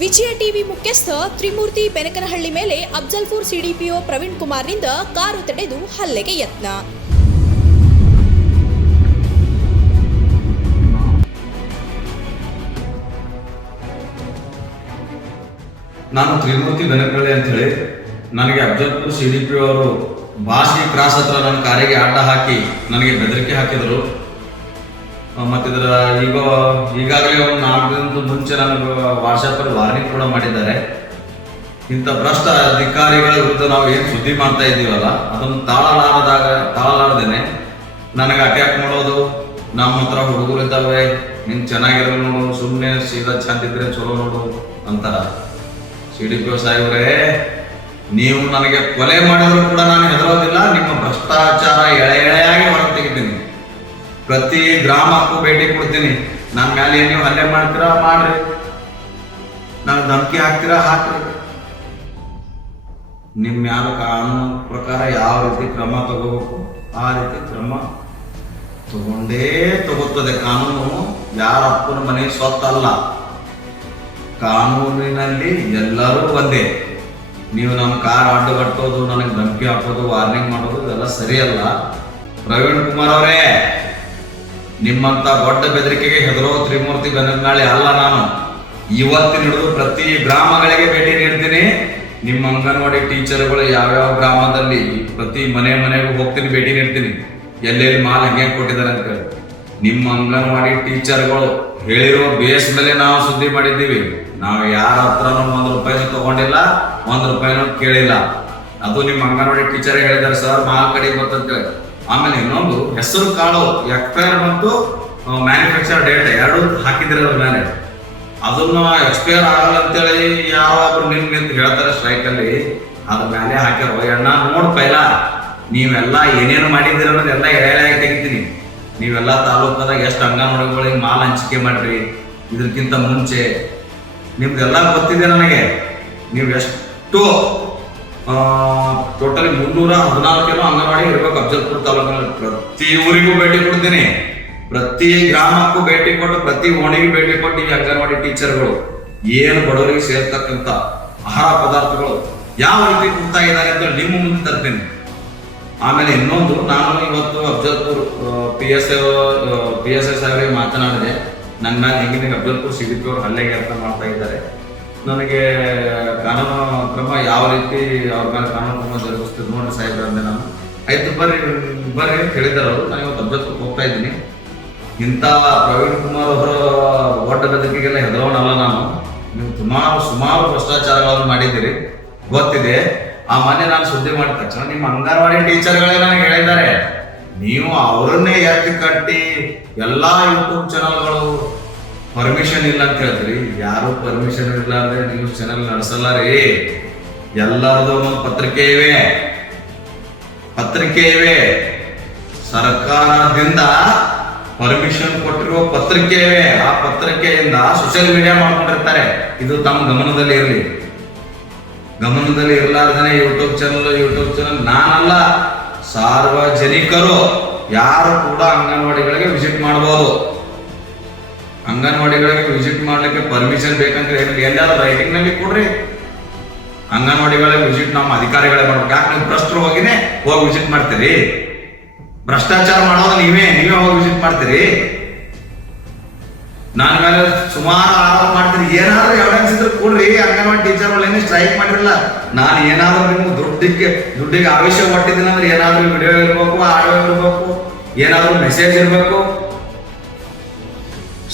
ವಿಜಯ TV ಮುಖ್ಯಸ್ಥ ತ್ರಿಮೂರ್ತಿ ಬೆನಕನಹಳ್ಳಿ ಮೇಲೆ Afzalpur CDPO Praveen ಕುಮಾರ್ನಿಂದ ಕಾರು ತಡೆದು ಹಲ್ಲೆಗೆ ಯತ್ನ. ನಾನು ತ್ರಿಮೂರ್ತಿ ಬೆನಕನಹಳ್ಳಿ ಅಂತ ಹೇಳಿ ನನಗೆ ಅಫ್ಜಲ್ಪುರ್ ಸಿಡಿಪಿಒ ಅವರು ಭಾಷೆ ಕ್ರಾಸ್ ಹತ್ರ ನನ್ನ ಕಾರಿಗೆ ಆಟ ಹಾಕಿ ನನಗೆ ಬೆದರಿಕೆ ಹಾಕಿದರು. ಮತ್ತಿದರ ಈಗ, ಈಗಾಗಲೇ ಒಂದು ನಾಲ್ಕು ದಿನದ ಮುಂಚೆ ನನಗೆ ವಾಟ್ಸಪ್ಪಲ್ಲಿ ವಾರ್ನಿಂಗ್ ಕೂಡ ಮಾಡಿದ್ದಾರೆ. ಇಂಥ ಭ್ರಷ್ಟ ಅಧಿಕಾರಿಗಳ ವಿರುದ್ಧ ನಾವು ಏನು ಸುದ್ದಿ ಮಾಡ್ತಾ ಇದ್ದೀವಲ್ಲ, ಅದನ್ನು ತಾಳಲಾರದಾಗ, ತಾಳಲಾರದೇನೆ ನನಗೆ ಅಟ್ಯಾಕ್ ಮಾಡೋದು, ನಮ್ಮ ಹತ್ರ ಹುಡುಗರು ಇದ್ದಾವೆ, ನೀನು ಚೆನ್ನಾಗಿರೋ ನೋಡು ಸುಮ್ಮನೆ ಸೀದಾ ಚಂದ ಇದ್ರೆ ಚಲೋ ನೋಡು ಅಂತಾರ. ಸಿ ಡಿ ಪಿ ಸಾಹೇಬ್ರೆ, ನೀವು ನನಗೆ ಕೊಲೆ ಮಾಡಿದ್ರು ಕೂಡ ನಾನು ಹೆದರೋದಿಲ್ಲ, ನಿಮ್ಮ ಪ್ರತಿ ಗ್ರಾಮಕ್ಕೂ ಭೇಟಿ ಕೊಡ್ತೀನಿ. ನನ್ನ ಮೇಲೆ ಏನು ನೀವು ಹಲ್ಲೆ ಮಾಡ್ತೀರಾ, ಮಾಡ್ರಿ. ನಾನು ಧಮಕಿ ಹಾಕ್ತೀರಾ, ಹಾಕ್ರಿ. ನಿಮ್ಮ ಮ್ಯಾಲ ಕಾನೂನು ಪ್ರಕಾರ ಯಾವ ರೀತಿ ಕ್ರಮ ತಗೋಬೇಕು, ಆ ರೀತಿ ಕ್ರಮ ತಗೊಂಡೇ ತಗೋತದೆ. ಕಾನೂನು ಯಾರ ಅಪ್ಪನ ಮನೆ ಸ್ವತ್ತಲ್ಲ. ಕಾನೂನಿನಲ್ಲಿ ಎಲ್ಲರೂ ಒಂದೇ. ನೀವು ನಮ್ಮ ಕಾರ್ ಅಡ್ಡಗಟ್ಟೋದು ನನಗೆ ಧಮಕಿ ಹಾಕೋದು ವಾರ್ನಿಂಗ್ ಮಾಡೋದು, ಇದೆಲ್ಲ ಸರಿಯಲ್ಲ. ಪ್ರವೀಣ್ ಕುಮಾರ್ ಅವರೇ. ನಿಮ್ಮಂತ ದೊಡ್ಡ ಬೆದರಿಕೆಗೆ ಹೆದರೋ ತ್ರಿಮೂರ್ತಿ ಬೆನ್ನಾಳಿ ಅಲ್ಲ ನಾನು. ಇವತ್ತಿನ ಹಿಡಿದು ಪ್ರತಿ ಗ್ರಾಮಗಳಿಗೆ ಭೇಟಿ ನೀಡ್ತೀನಿ. ನಿಮ್ಮ ಅಂಗನವಾಡಿ ಟೀಚರ್ಗಳು ಯಾವ್ಯಾವ ಗ್ರಾಮದಲ್ಲಿ ಪ್ರತಿ ಮನೆ ಮನೆಗೂ ಹೋಗ್ತೀನಿ, ಭೇಟಿ ನೀಡ್ತೀನಿ. ಎಲ್ಲೆಲ್ಲಿ ಮಾಲ್ ಹಂಗೆ ಕೊಟ್ಟಿದ್ದಾರೆ ಅಂತ ಹೇಳಿ ನಿಮ್ಮ ಅಂಗನವಾಡಿ ಟೀಚರ್ಗಳು ಹೇಳಿರೋ ಬೇಸ್ ಮೇಲೆ ನಾವು ಸುದ್ದಿ ಮಾಡಿದ್ದೀವಿ. ನಾವು ಯಾರ ಹತ್ರನೂ ಒಂದು ರೂಪಾಯಿನೂ ತಗೊಂಡಿಲ್ಲ, ಒಂದು ರೂಪಾಯಿನೂ ಕೇಳಿಲ್ಲ. ಅದು ನಿಮ್ಮ ಅಂಗನವಾಡಿ ಟೀಚರ್ ಹೇಳಿದ್ದಾರೆ ಸರ್, ಮಾಲ್ ಕಡೆ ಗೊತ್ತಂತೇಳಿ ಆಮೇಲೆ ಇನ್ನೊಂದು, ಹೆಸರು ಕಾಳು ಎಕ್ಸ್ಪೈರ್ ಮತ್ತು ಮ್ಯಾನುಫ್ಯಾಕ್ಚರ್ ಡೇಟ್ ಎರಡು ಹಾಕಿದ್ರೆ ಅದ್ರ ಮೇಲೆ ಅದನ್ನ ಎಕ್ಸ್ಪೈರ್ ಆಗಲ್ಲ ಅಂತೇಳಿ ಯಾವಾದ್ರು ನಿನ್ ನಿಂತು ಹೇಳ್ತಾರೆ ಸ್ಟ್ರೈಕ್ ಅಲ್ಲಿ ಅದ್ರ ಮೇಲೆ ಹಾಕ್ಯಾರ ಎಣ್ಣ ನೋಡ್ ಪೈಲ. ನೀವೆಲ್ಲ ಏನೇನು ಮಾಡಿದಿರ ಅನ್ನೋದೆಲ್ಲ ಎಳೆಯಾಗಿ ತೆಗಿತೀನಿ. ನೀವೆಲ್ಲ ತಾಲೂಕದಾಗ ಎಷ್ಟು ಅಂಗನವಾಡಿಗಳಿಗೆ ಮಾಲ್ ಹಂಚಿಕೆ ಮಾಡ್ರಿ. ಇದಕ್ಕಿಂತ ಮುಂಚೆ ನಿಮ್ದೆಲ್ಲ ಗೊತ್ತಿದೆ ನನಗೆ. ನೀವು ಎಷ್ಟು ಟೋಟಲಿ ಮುನ್ನೂರ ಹದಿನಾಲ್ಕೇನೋ ಅಂಗನವಾಡಿ ಇರಬೇಕು ಅಫಜಲ್ಪುರ ತಾಲೂಕಿನಲ್ಲಿ ಪ್ರತಿ ಊರಿಗೂ ಭೇಟಿ ಕೊಡ್ತೀನಿ. ಪ್ರತಿ ಗ್ರಾಮಕ್ಕೂ ಭೇಟಿ ಕೊಟ್ಟು, ಪ್ರತಿ ಓಣಿಗೆ ಭೇಟಿ ಕೊಟ್ಟು ಈ ಅಂಗನವಾಡಿ ಟೀಚರ್ಗಳು. ಏನು ಬಡವರಿಗೆ ಸೇರ್ತಕ್ಕಂಥ ಆಹಾರ ಪದಾರ್ಥಗಳು ಯಾವ ರೀತಿ ಕೊಡ್ತಾ ಇದ್ದಾರೆ ಅಂತ ನಿಮ್ಮ ಮುಂದೆ ತರ್ತೀನಿ. ಆಮೇಲೆ ಇನ್ನೊಂದು, ನಾನು ಇವತ್ತು Afzalpur P S P S S ಅವರಿಗೆ ಮಾತನಾಡಿದೆ. ನನ್ನ ಹೆಂಗಿನ ಅಫಜಲ್ಪುರ್ ಸಿಗುತ್ತೆ ಅವರು ಹಲ್ಲೆಗೆ ಅರ್ಥ ಮಾಡ್ತಾ ಇದ್ದಾರೆ. ನನಗೆ ಕಾನೂನು ಕ್ರಮ ಯಾವ ರೀತಿ ಅವ್ರ ಮೇಲೆ ಕಾನೂನು ಕ್ರಮ ಜರುಗಿಸ್ತೀವಿ ನೋಡಿ ಸಾಹೇಬ್ರ ಅಂದೆ ನಾನು. ಆಯ್ತು, ಬರ್ರಿ ಬರ್ರಿ ಅಂತ ಹೇಳಿದ್ದಾರೆ ಅವರು. ನಾನು ಇವತ್ತು ಅಭ್ಯರ್ಥಿ ಹೋಗ್ತಾ ಇದ್ದೀನಿ. ಇಂಥ ಪ್ರವೀಣ್ ಕುಮಾರ್ ಅವರ ಓಟ ಬದುಕಿಗೆಲ್ಲ ಹೆದರೋಣಲ್ಲ ನಾನು. ನೀವು ಸುಮಾರು ಸುಮಾರು ಭ್ರಷ್ಟಾಚಾರಗಳನ್ನು ಮಾಡಿದ್ದೀರಿ. ಗೊತ್ತಿದೆ. ಆ ಮನೆ ನಾನು ಸುದ್ದಿ ಮಾಡಿದ ತಕ್ಷಣ ನಿಮ್ಮ ಅಂಗನವಾಡಿ ಟೀಚರ್ಗಳೇ ನನಗೆ ಹೇಳಿದ್ದಾರೆ. ನೀವು ಅವರನ್ನೇ ಎತ್ತಿ ಕಟ್ಟಿ ಎಲ್ಲಾ ಯೂಟ್ಯೂಬ್ ಚಾನಲ್ಗಳು ಪರ್ಮಿಷನ್ ಇಲ್ಲ ಅಂತ ಹೇಳ್ತೀರಿ. ಯಾರು ಪರ್ಮಿಷನ್ ಇಲ್ಲ ಅಂದ್ರೆ ನ್ಯೂಸ್ ಚಾನೆಲ್ ನಡೆಸಲ್ಲ ರೀ ಎಲ್ಲರದು ಒಂದೊಂದು ಪತ್ರಿಕೆ ಇವೆ. ಪತ್ರಿಕೆ ಇವೆ. ಸರ್ಕಾರದಿಂದ ಪರ್ಮಿಷನ್ ಕೊಟ್ಟಿರುವ ಪತ್ರಿಕೆ ಇವೆ. ಆ ಪತ್ರಿಕೆಯಿಂದ ಸೋಷಿಯಲ್ ಮೀಡಿಯಾ ಮಾಡ್ಕೊಂಡಿರ್ತಾರೆ. ಇದು ತಮ್ಮ ಗಮನದಲ್ಲಿ ಇರಲಿ. ಗಮನದಲ್ಲಿ ಇರಲಾರ್ದೇ ಯೂಟ್ಯೂಬ್ ಚಾನಲ್ ಯೂಟ್ಯೂಬ್ ಚಾನಲ್ ನಾನಲ್ಲ. ಸಾರ್ವಜನಿಕರು ಯಾರು ಕೂಡ ಅಂಗನವಾಡಿಗಳಿಗೆ ವಿಸಿಟ್ ಮಾಡಬಹುದು ಅಂಗನವಾಡಿಗಳಿಗೆ ವಿಸಿಟ್ ಮಾಡ್ಲಿಕ್ಕೆ ಪರ್ಮಿಷನ್ ಬೇಕಂದ್ರೆ ಎಲ್ಲಾದ್ರೂ ರೈಟಿಂಗ್ನಲ್ಲಿ ಕೊಡ್ರಿ. ಅಂಗನವಾಡಿಗಳಿಗೆ ವಿಸಿಟ್ ನಮ್ಮ ಅಧಿಕಾರಿಗಳೇ ಮಾಡ್ಬೇಕು ಯಾಕೆ ನೀವು ಭ್ರಷ್ಟರು ಹೋಗಿನೇ ಹೋಗಿ ವಿಸಿಟ್ ಮಾಡ್ತೀರಿ? ಭ್ರಷ್ಟಾಚಾರ ಮಾಡೋದು ನೀವೇ ನೀವೇ ಹೋಗಿ ವಿಸಿಟ್ ಮಾಡ್ತೀರಿ? ನನ್ನ ಮೇಲೆ ಸುಮಾರು ಆರೋಪ ಮಾಡ್ತೀರಿ ಏನಾದ್ರೂ ಎವಿಡೆನ್ಸ್ ಇದ್ರೆ ಕೊಡ್ರಿ. ಅಂಗನವಾಡಿ ಟೀಚರ್ ಏನು ಸ್ಟ್ರೈಕ್ ಮಾಡಿರಲ್ಲ, ನಾನು ಏನಾದ್ರೂ ನಿಮ್ಗೆ ದುಡ್ಡಿಗೆ ದುಡ್ಡಿಗೆ ಆವೇಶ ಕೊಟ್ಟಿದ್ದೀನಿ ಅಂದ್ರೆ ಏನಾದ್ರೂ ವಿಡಿಯೋ ಇರ್ಬೇಕು ಆಡಿಯೋ ಇರ್ಬೇಕು, ಏನಾದ್ರೂ ಮೆಸೇಜ್ ಇರ್ಬೇಕು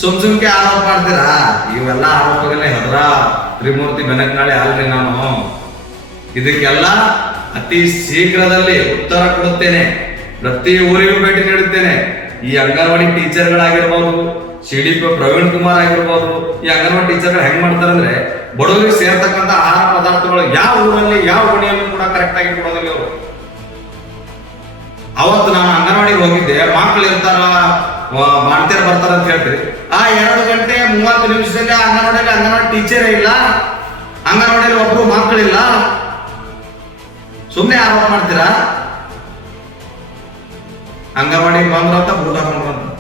ಸುಮ್ ಸುಮ್ಕೆ ಆರೋಪ ಮಾಡ್ತೀರಾ? ಇವೆಲ್ಲ ಆರೋಪಗಳ ಹೆದರ ತ್ರಿಮೂರ್ತಿ ಬೆನಕ್ನಾಳಿ ಅಲ್ರಿ ನಾನು. ಇದಕ್ಕೆಲ್ಲ ಅತಿ ಶೀಘ್ರದಲ್ಲಿ ಉತ್ತರ ಕೊಡುತ್ತೇನೆ. ಪ್ರತಿ ಊರಿಗೂ ಭೇಟಿ ನೀಡುತ್ತೇನೆ. ಈ anganwadi ಟೀಚರ್ಗಳಾಗಿರ್ಬೋದು, C D P Praveen Kumar ಆಗಿರ್ಬೋದು, ಈ ಅಂಗನವಾಡಿ ಟೀಚರ್ಗಳು ಹೆಂಗ್ ಮಾಡ್ತಾರೆ ಅಂದ್ರೆ ಬಡವರಿಗೆ ಸೇರ್ತಕ್ಕಂಥ ಆಹಾರ ಪದಾರ್ಥಗಳು ಯಾವ ಊರಲ್ಲಿ, ಯಾವ ಓಣಿಯಲ್ಲೂ ಕೂಡ ಕರೆಕ್ಟ್ ಆಗಿ ಕೊಡೋದಿಲ್ಲ ಅವರು ಅವತ್ತು ನಾನು ಅಂಗನವಾಡಿಗೆ ಹೋಗಿದ್ದೆ ಮಕ್ಕಳು ಇರ್ತಾರ ಮಾಡ್ತೀರ ಬರ್ತಾರ ಅಂತ ಹೇಳ್ತೀರಿ. ಎರಡು ಗಂಟೆ ಮೂವತ್ತು ನಿಮಿಷದಲ್ಲಿ ಅಂಗನವಾಡಿಯಲ್ಲಿ ಅಂಗನವಾಡಿ ಟೀಚರೇ ಇಲ್ಲ. ಅಂಗನವಾಡಿಯಲ್ಲಿ ಒಬ್ರು ಮಕ್ಕಳಿಲ್ಲ. ಸುಮ್ಮನೆ ಆರೋಪ ಮಾಡ್ತೀರಾ? ಅಂಗನವಾಡಿ ಬಂದ್ರಂತ ಬೂಟ್ ಹಾಕೊಂಡು ಬಂದ್ರು.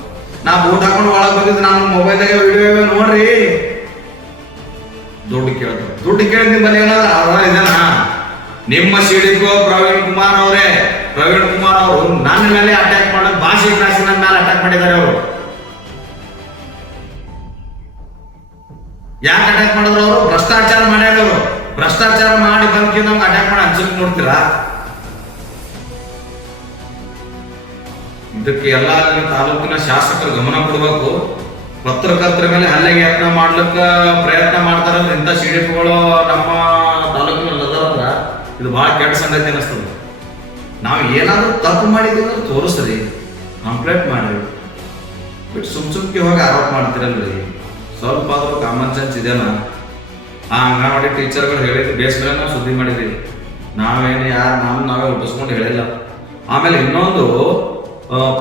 ನಾ ಬೂಟ್ ಹಾಕೊಂಡು ಒಳಗೆ ಬಂದಿದ್ದು ನಾನು ಮೊಬೈಲ್ದಾಗ ವಿಡಿಯೋ ನೋಡ್ರಿ. ದುಡ್ಡು ಕೇಳ್ತಾರೆ ದುಡ್ಡು ಕೇಳಿದ ನಿಮ್ಮಲ್ಲಿ ಏನಾದ್ರೆ ಅವರ ಇದೆನಾ? ನಿಮ್ಮ ಸಿಡಿಗೋ ಪ್ರವೀಣ್ ಕುಮಾರ್ ಅವರೇ. ಪ್ರವೀಣ್ ಕುಮಾರ್ ಅವರು ನನ್ನ ಮೇಲೆ ಅಟ್ಯಾಕ್ ಮಾಡೋದು ಭಾಷೆ ಕ್ಲಾಸಿನ ಮೇಲೆ ಅಟ್ಯಾಕ್ ಮಾಡಿದ್ದಾರೆ ಅವರು. ಯಾಕೆ ಅಟ್ಯಾಕ್ ಮಾಡಿದ್ರು ಅವರು? ಭ್ರಷ್ಟಾಚಾರ ಮಾಡ್ಯಾರವರು ಭ್ರಷ್ಟಾಚಾರ ಮಾಡಿ ಬಂದ್ಕಿ ನಮ್ಗೆ ಅಟ್ಯಾಕ್ ಮಾಡಿ ಅನ್ಸಕ್ ನೋಡ್ತೀರಾ? ಇದಕ್ಕೆ ಎಲ್ಲ ತಾಲೂಕಿನ ಶಾಸಕರು ಗಮನ ಕೊಡಬೇಕು. ಪತ್ರಕರ್ತರ ಮೇಲೆ ಹಲ್ಲೆಗೆ ಯತ್ನ ಮಾಡ್ಲಿಕ್ಕ ಪ್ರಯತ್ನ ಮಾಡ್ತಾರಲ್ಲ ಇಂಥ ಸಿಡಿಪಿಗಳು ನಮ್ಮ ತಾಲೂಕಿನಲ್ಲಿ ಅದರ ಇದು ಬಹಳ ಕೆಟ್ಟ ಸಂಗತಿ ಅನಿಸ್ತದೆ. ನಾವು ಏನಾದ್ರೂ ತಪ್ಪು ಮಾಡಿದ್ದೀವಿ ಅಂದ್ರೆ ತೋರಿಸ್ರಿ. ಕಂಪ್ಲೇಂಟ್ ಮಾಡ್ರಿ. ಬಿಟ್ಟು ಸುಮ್ ಸುಮ್ಕೆ ಹೋಗಿ ಆರೋಪ ಮಾಡ್ತಿರಲ್ರಿ. ಸ್ವಲ್ಪ ಆದರೂ ಕಾಮನ್ ಸೆನ್ಸ್ ಇದೆಯಲ್ಲ? ಆ ಅಂಗನವಾಡಿ ಟೀಚರ್ಗಳು ಹೇಳಿದ್ದು ಬೇಸ್ ಮೇಲೆ ನಾವು ಸುದ್ದಿ ಮಾಡಿದ್ದೀವಿ ನಾವೇನು ಯಾರು ನಾವು ನಾವೇ ಹುಟ್ಟಿಸ್ಕೊಂಡು ಹೇಳಿಲ್ಲ. ಆಮೇಲೆ ಇನ್ನೊಂದು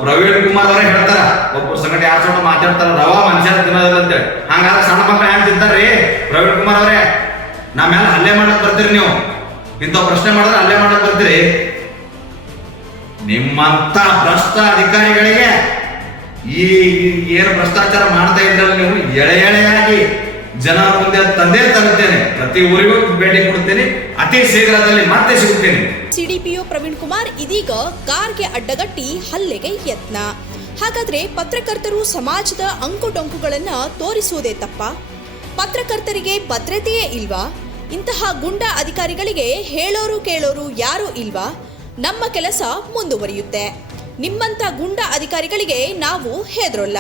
ಪ್ರವೀಣ್ ಕುಮಾರ್ ಅವರೇ ಹೇಳ್ತಾರ ಒಬ್ಬರು ಸಂಗಟ ಯಾರು ಸಣ್ಣ ಮಾತಾಡ್ತಾರ? ರವಾ ಮನುಷ್ಯ ತಿನ್ನೋದಂತೆ ಹಂಗಾದ್ರೆ ಸಣ್ಣ ಮಕ್ಕಳು ಹೆಂಗ್ ತಿಂತಾರ್ರಿ? ಪ್ರವೀಣ್ ಕುಮಾರ್ ಅವರೇ ನಮ್ಮ ಮೇಲೆ ಹಲ್ಲೆ ಮಾಡಕ್ ಬರ್ತೀರಿ ನೀವು? ಇಂಥ ಪ್ರಶ್ನೆ ಮಾಡಿದ್ರೆ ಹಲ್ಲೆ ಮಾಡಕ್ ಬರ್ತೀರಿ. ನಿಮ್ಮಂತ ಭ್ರಷ್ಟ ಅಧಿಕಾರಿಗಳಿಗೆ ಈ ಏನು ಭ್ರಷ್ಟಾಚಾರ ಮಾಡ್ತಾ ಇದ್ರಲ್ಲ ನೀವು ಎಳೆ ಎಳೆಯಾಗಿ ಜನ ಮುಂದೆ ತಂದೆ ತರುತ್ತೇನೆ. ಪ್ರತಿ ಊರಿಗೂ ಭೇಟಿ ಕೊಡ್ತೇನೆ. ಅತಿ ಶೀಘ್ರದಲ್ಲಿ ಮತ್ತೆ ಸಿಗುತ್ತೇನೆ. ಸಿಡಿಪಿಒ ಪ್ರವೀಣ್ ಕುಮಾರ್ ಇದೀಗ ಕಾರ್ಗೆ ಅಡ್ಡಗಟ್ಟಿ ಹಲ್ಲೆಗೆ ಯತ್ನ. ಹಾಗಾದ್ರೆ ಪತ್ರಕರ್ತರು ಸಮಾಜದ ಅಂಕುಡೊಂಕುಗಳನ್ನ ತೋರಿಸುವುದೇ ತಪ್ಪ? ಪತ್ರಕರ್ತರಿಗೆ ಭದ್ರತೆಯೇ ಇಲ್ವಾ? ಇಂತಹ ಗುಂಡ ಅಧಿಕಾರಿಗಳಿಗೆ ಹೇಳೋರು ಕೇಳೋರು ಯಾರೂ ಇಲ್ವಾ? ನಮ್ಮ ಕೆಲಸ ಮುಂದುವರಿಯುತ್ತೆ. ನಿಮ್ಮಂಥ ಗುಂಡ ಅಧಿಕಾರಿಗಳಿಗೆ ನಾವು ಹೆದರೋಲ್ಲ.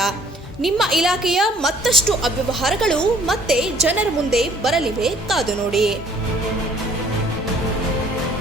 ನಿಮ್ಮ ಇಲಾಖೆಯ ಮತ್ತಷ್ಟು ಅವ್ಯವಹಾರಗಳು ಮತ್ತೆ ಜನರ ಮುಂದೆ ಬರಲಿವೆ ಕಾದು ನೋಡಿ.